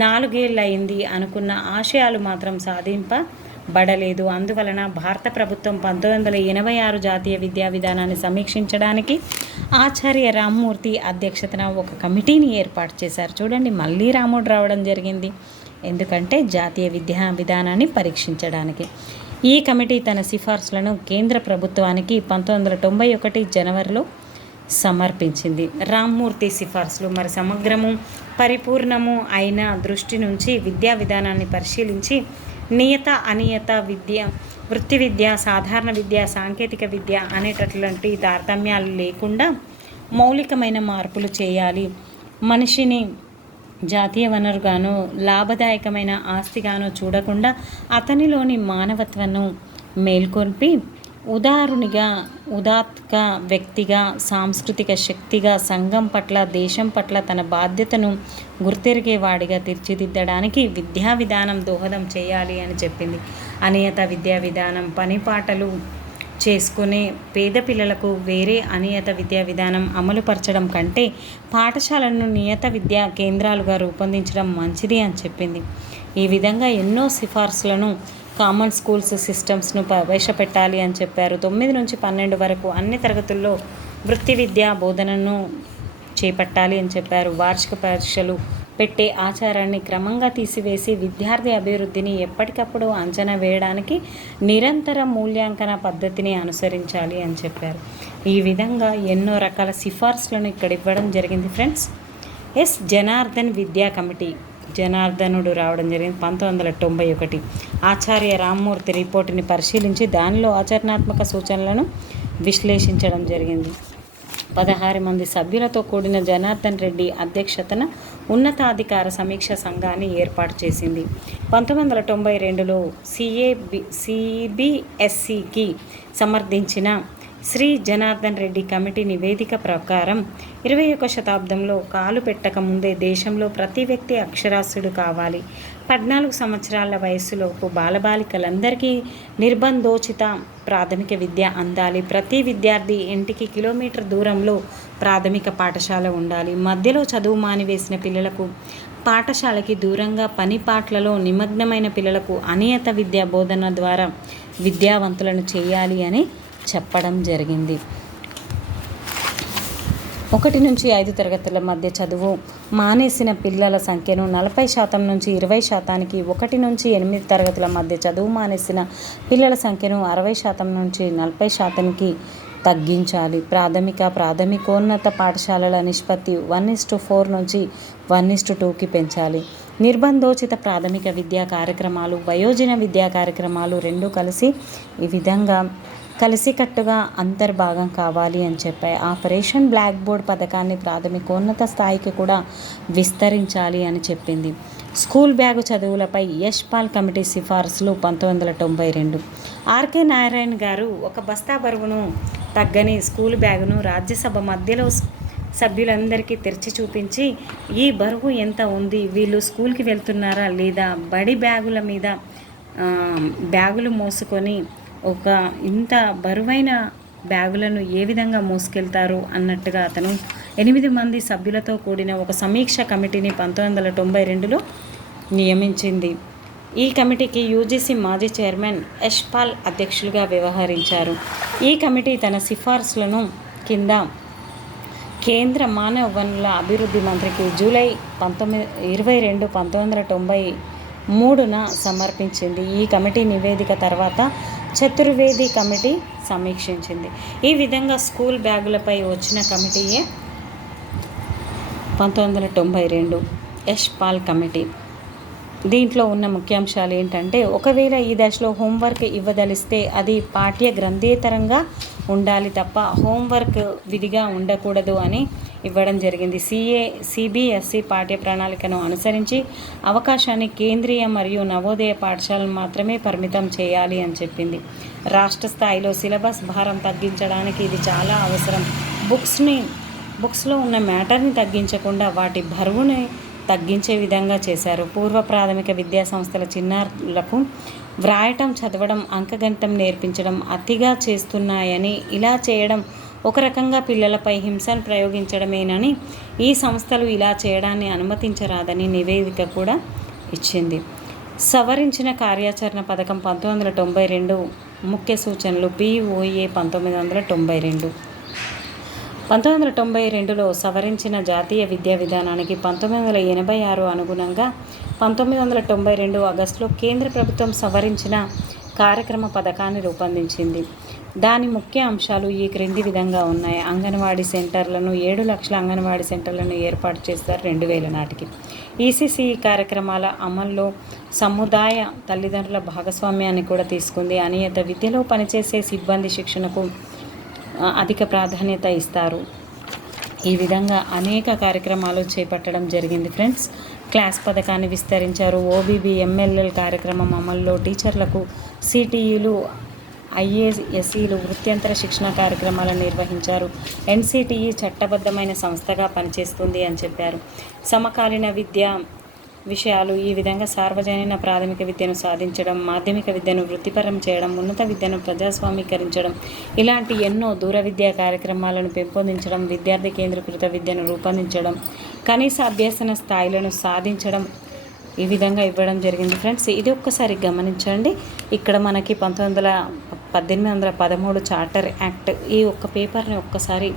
4 ఏళ్ళు అయింది. అనుకున్న ఆశయాలు మాత్రం సాధింపబడలేదు. అందువలన భారత ప్రభుత్వం 1986 జాతీయ విద్యా విధానాన్ని సమీక్షించడానికి ఆచార్య రామ్మూర్తి అధ్యక్షతన ఒక కమిటీని ఏర్పాటు చేశారు. చూడండి, మళ్ళీ రాముడు రావడం జరిగింది. ఎందుకంటే జాతీయ విద్యా విధానాన్ని పరీక్షించడానికి. ఈ కమిటీ తన సిఫార్సులను కేంద్ర ప్రభుత్వానికి 1991 జనవరిలో సమర్పించింది. రామ్మూర్తి సిఫార్సులు మరి సమగ్రము, పరిపూర్ణము అయిన దృష్టి నుంచి విద్యా విధానాన్ని పరిశీలించి నియత, అనియత విద్య, వృత్తి విద్య, సాధారణ విద్య, సాంకేతిక విద్య అనేటటువంటి తారతమ్యాలు లేకుండా మౌలికమైన మార్పులు చేయాలి. మనిషిని జాతీయ వనరుగాను, లాభదాయకమైన ఆస్తిగాను చూడకుండా అతనిలోని మానవత్వను మేల్కొల్పి ఉదారునిగా, ఉదాత్త వ్యక్తిగా, సాంస్కృతిక శక్తిగా, సంఘం పట్ల, దేశం పట్ల తన బాధ్యతను గుర్తెరిగేవాడిగా తీర్చిదిద్దడానికి విద్యా విధానం దోహదం చేయాలి అని చెప్పింది. అనియత విద్యా విధానం పనిపాటలు చేసుకునే పేద పిల్లలకు వేరే అనియత విద్యా విధానం అమలుపరచడం కంటే పాఠశాలను నియత విద్యా కేంద్రాలుగా రూపొందించడం మంచిది అని చెప్పింది. ఈ విధంగా ఎన్నో సిఫార్సులను కామన్ స్కూల్స్ సిస్టమ్స్ను ప్రవేశపెట్టాలి అని చెప్పారు. 9 నుంచి 12 వరకు అన్ని తరగతుల్లో వృత్తి విద్యా బోధనను చేపట్టాలి అని చెప్పారు. వార్షిక పరీక్షలు పెట్టే ఆచారాన్ని క్రమంగా తీసివేసి విద్యార్థి అభివృద్ధిని ఎప్పటికప్పుడు అంచనా వేయడానికి నిరంతర మూల్యాంకన పద్ధతిని అనుసరించాలి అని చెప్పారు. ఈ విధంగా ఎన్నో రకాల సిఫార్సులను ఇక్కడ ఇవ్వడం జరిగింది ఫ్రెండ్స్. జనార్దన్ విద్యా కమిటీ, జనార్దనుడు రావడం జరిగింది 1991. ఆచార్య రామ్మూర్తి రిపోర్టుని పరిశీలించి దానిలో ఆచరణాత్మక సూచనలను విశ్లేషించడం జరిగింది. 16 మంది సభ్యులతో కూడిన జనార్దన్ రెడ్డి అధ్యక్షతన ఉన్నతాధికార సమీక్ష సంఘాన్ని ఏర్పాటు చేసింది. 1992లో సిబిఎస్ఈకి సమర్థించిన శ్రీ జనార్దన్ రెడ్డి కమిటీ నివేదిక ప్రకారం 21వ శతాబ్దంలో కాలు పెట్టక ముందే దేశంలో ప్రతి వ్యక్తి అక్షరాస్యుడు కావాలి. 14 సంవత్సరాల వయస్సులోపు బాలబాలికలందరికీ నిర్బంధోచిత ప్రాథమిక విద్య అందాలి. ప్రతి విద్యార్థి ఇంటికి కిలోమీటర్ దూరంలో ప్రాథమిక పాఠశాల ఉండాలి. మధ్యలో చదువు మానివేసిన పిల్లలకు పాఠశాలకి దూరంగా పని పాటలలో నిమగ్నమైన పిల్లలకు అనియత విద్యా బోధన ద్వారా విద్యావంతులను చేయాలి అని చెప్పడం జరిగింది. 1 నుంచి 5 తరగతుల మధ్య చదువు మానేసిన పిల్లల సంఖ్యను 40% నుంచి 20%, 1 నుంచి 8 తరగతుల మధ్య చదువు మానేసిన పిల్లల సంఖ్యను 60% నుంచి 40%కి తగ్గించాలి. ప్రాథమికోన్నత పాఠశాలల నిష్పత్తి 1:4 నుంచి 1:2కి పెంచాలి. నిర్బంధోచిత ప్రాథమిక విద్యా కార్యక్రమాలు, వయోజన విద్యా కార్యక్రమాలు రెండూ కలిసి ఈ విధంగా కలిసికట్టుగా అంతర్భాగం కావాలి అని చెప్పాయి. ఆపరేషన్ బ్లాక్ బోర్డ్ పథకాన్ని ప్రాథమికోన్నత స్థాయికి కూడా విస్తరించాలి అని చెప్పింది. స్కూల్ బ్యాగు చదువులపై యశ్పాల్ కమిటీ సిఫార్సులు 1992. ఆర్కే నారాయణ గారు ఒక బస్తా బరువును తగ్గని స్కూల్ బ్యాగును రాజ్యసభ మధ్యలో సభ్యులందరికీ తెరిచి చూపించి, ఈ బరువు ఎంత ఉంది, వీళ్ళు స్కూల్కి వెళ్తున్నారా లేదా, బడి బ్యాగుల మీద బ్యాగులు మోసుకొని ఒక ఇంత బరువైన బ్యాగులను ఏ విధంగా మోసుకెళ్తారు అన్నట్టుగా అతను 8 మంది సభ్యులతో కూడిన ఒక సమీక్ష కమిటీని 1992లో నియమించింది. ఈ కమిటీకి యూజీసీ మాజీ చైర్మన్ యశ్పాల్ అధ్యక్షులుగా వ్యవహరించారు. ఈ కమిటీ తన సిఫార్సులను కింద కేంద్ర మానవ వనరుల అభివృద్ధి మంత్రికి జూలై 22, 1993న సమర్పించింది. ఈ కమిటీ నివేదిక తర్వాత చతుర్వేది కమిటీ సమీక్షించింది. ఈ విధంగా స్కూల్ బ్యాగులపై వచ్చిన కమిటీయే 1992 యశ్పాల్ కమిటీ. దీంట్లో ఉన్న ముఖ్యాంశాలు ఏంటంటే, ఒకవేళ ఈ దశలో హోంవర్క్ ఇవ్వదలిస్తే అది పాఠ్య గ్రంథేతరంగా ఉండాలి తప్ప హోంవర్క్ విధిగా ఉండకూడదు అని ఇవ్వడం జరిగింది. సిబిఎస్ఈ పాఠ్య ప్రణాళికను అనుసరించి అవకాశాన్ని కేంద్రీయ మరియు నవోదయ పాఠశాలను మాత్రమే పరిమితం చేయాలి అని చెప్పింది. రాష్ట్ర స్థాయిలో సిలబస్ భారం తగ్గించడానికి ఇది చాలా అవసరం. బుక్స్లో ఉన్న మ్యాటర్ని తగ్గించకుండా వాటి బరువుని తగ్గించే విధంగా చేశారు. పూర్వ ప్రాథమిక విద్యా సంస్థల చిన్నారులకు వ్రాయటం, చదవడం, అంకగణితం నేర్పించడం అతిగా చేస్తున్నాయని, ఇలా చేయడం ఒక రకంగా పిల్లలపై హింసను ప్రయోగించడమేనని, ఈ సంస్థలు ఇలా చేయడాన్ని అనుమతించరాదని నివేదిక కూడా ఇచ్చింది. సవరించిన కార్యాచరణ పథకం 1992 ముఖ్య సూచనలు POA 1992. 1992లో సవరించిన జాతీయ విద్యా విధానానికి 1986 అనుగుణంగా 1992 ఆగస్టులో కేంద్ర ప్రభుత్వం సవరించిన కార్యక్రమ పథకాన్ని రూపొందించింది. దాని ముఖ్య అంశాలు ఈ క్రింది విధంగా ఉన్నాయి. అంగన్వాడీ సెంటర్లను 7 లక్షల అంగన్వాడీ సెంటర్లను ఏర్పాటు చేస్తారు 2000 నాటికి. ECCE కార్యక్రమాల అమల్లో సముదాయ తల్లిదండ్రుల భాగస్వామ్యాన్ని కూడా తీసుకుంది. అనియత విద్యలో పనిచేసే సిబ్బంది శిక్షణకు అధిక ప్రాధాన్యత ఇస్తారు. ఈ విధంగా అనేక కార్యక్రమాలు చేపట్టడం జరిగింది ఫ్రెండ్స్. క్లాస్ పథకాన్ని విస్తరించారు. OBB MLL కార్యక్రమం అమల్లో టీచర్లకు CTEలు, IASEలు వృత్యంతర శిక్షణ కార్యక్రమాలను నిర్వహించారు. NCTE చట్టబద్ధమైన సంస్థగా పనిచేస్తుంది అని చెప్పారు. సమకాలీన విద్య విషయాలు ఈ విధంగా సార్వజనీన ప్రాథమిక విద్యను సాధించడం, మాధ్యమిక విద్యను వృత్తిపరం చేయడం, ఉన్నత విద్యను ప్రజాస్వామీకరించడం, ఇలాంటి ఎన్నో దూర విద్యా కార్యక్రమాలను పెంపొందించడం, విద్యార్థి కేంద్రీకృత విద్యను రూపొందించడం, కనీస అభ్యసన స్థాయిలను సాధించడం ఈ విధంగా ఇవ్వడం జరిగింది ఫ్రెండ్స్. ఇది ఒక్కసారి గమనించండి. ఇక్కడ మనకి 1813 చార్టర్ యాక్ట్ ఈ ఒక్క పేపర్ని ఒక్కసారి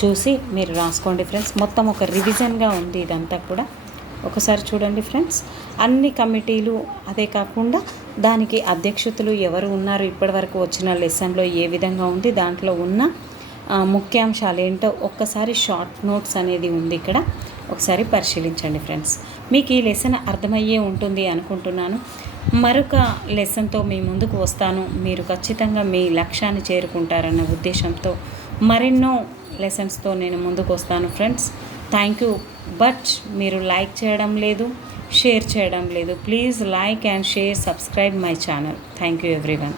చూసి మీరు రాసుకోండి ఫ్రెండ్స్. మొత్తం ఒక రివిజన్గా ఉంది ఇదంతా కూడా. ఒకసారి చూడండి ఫ్రెండ్స్. అన్ని కమిటీలు, అదే కాకుండా దానికి అధ్యక్షులు ఎవరు ఉన్నారు, ఇప్పటివరకు వచ్చిన లెసన్లో ఏ విధంగా ఉంది, దాంట్లో ఉన్న ముఖ్యాంశాలు ఏంటో ఒక్కసారి షార్ట్ నోట్స్ అనేది ఉంది ఇక్కడ, ఒకసారి పరిశీలించండి ఫ్రెండ్స్. మీకు ఈ లెసన్ అర్థమయ్యే ఉంటుంది అనుకుంటున్నాను. మరొక లెసన్తో మీ ముందుకు వస్తాను. మీరు ఖచ్చితంగా మీ లక్ష్యాన్ని చేరుకుంటారన్న ఉద్దేశంతో మరెన్నో లెసన్స్తో నేను ముందుకు వస్తాను ఫ్రెండ్స్. Thank you. బట్ మీరు లైక్ చేయడం లేదు, షేర్ చేయడం లేదు. Please like and share, subscribe my channel. Thank you everyone.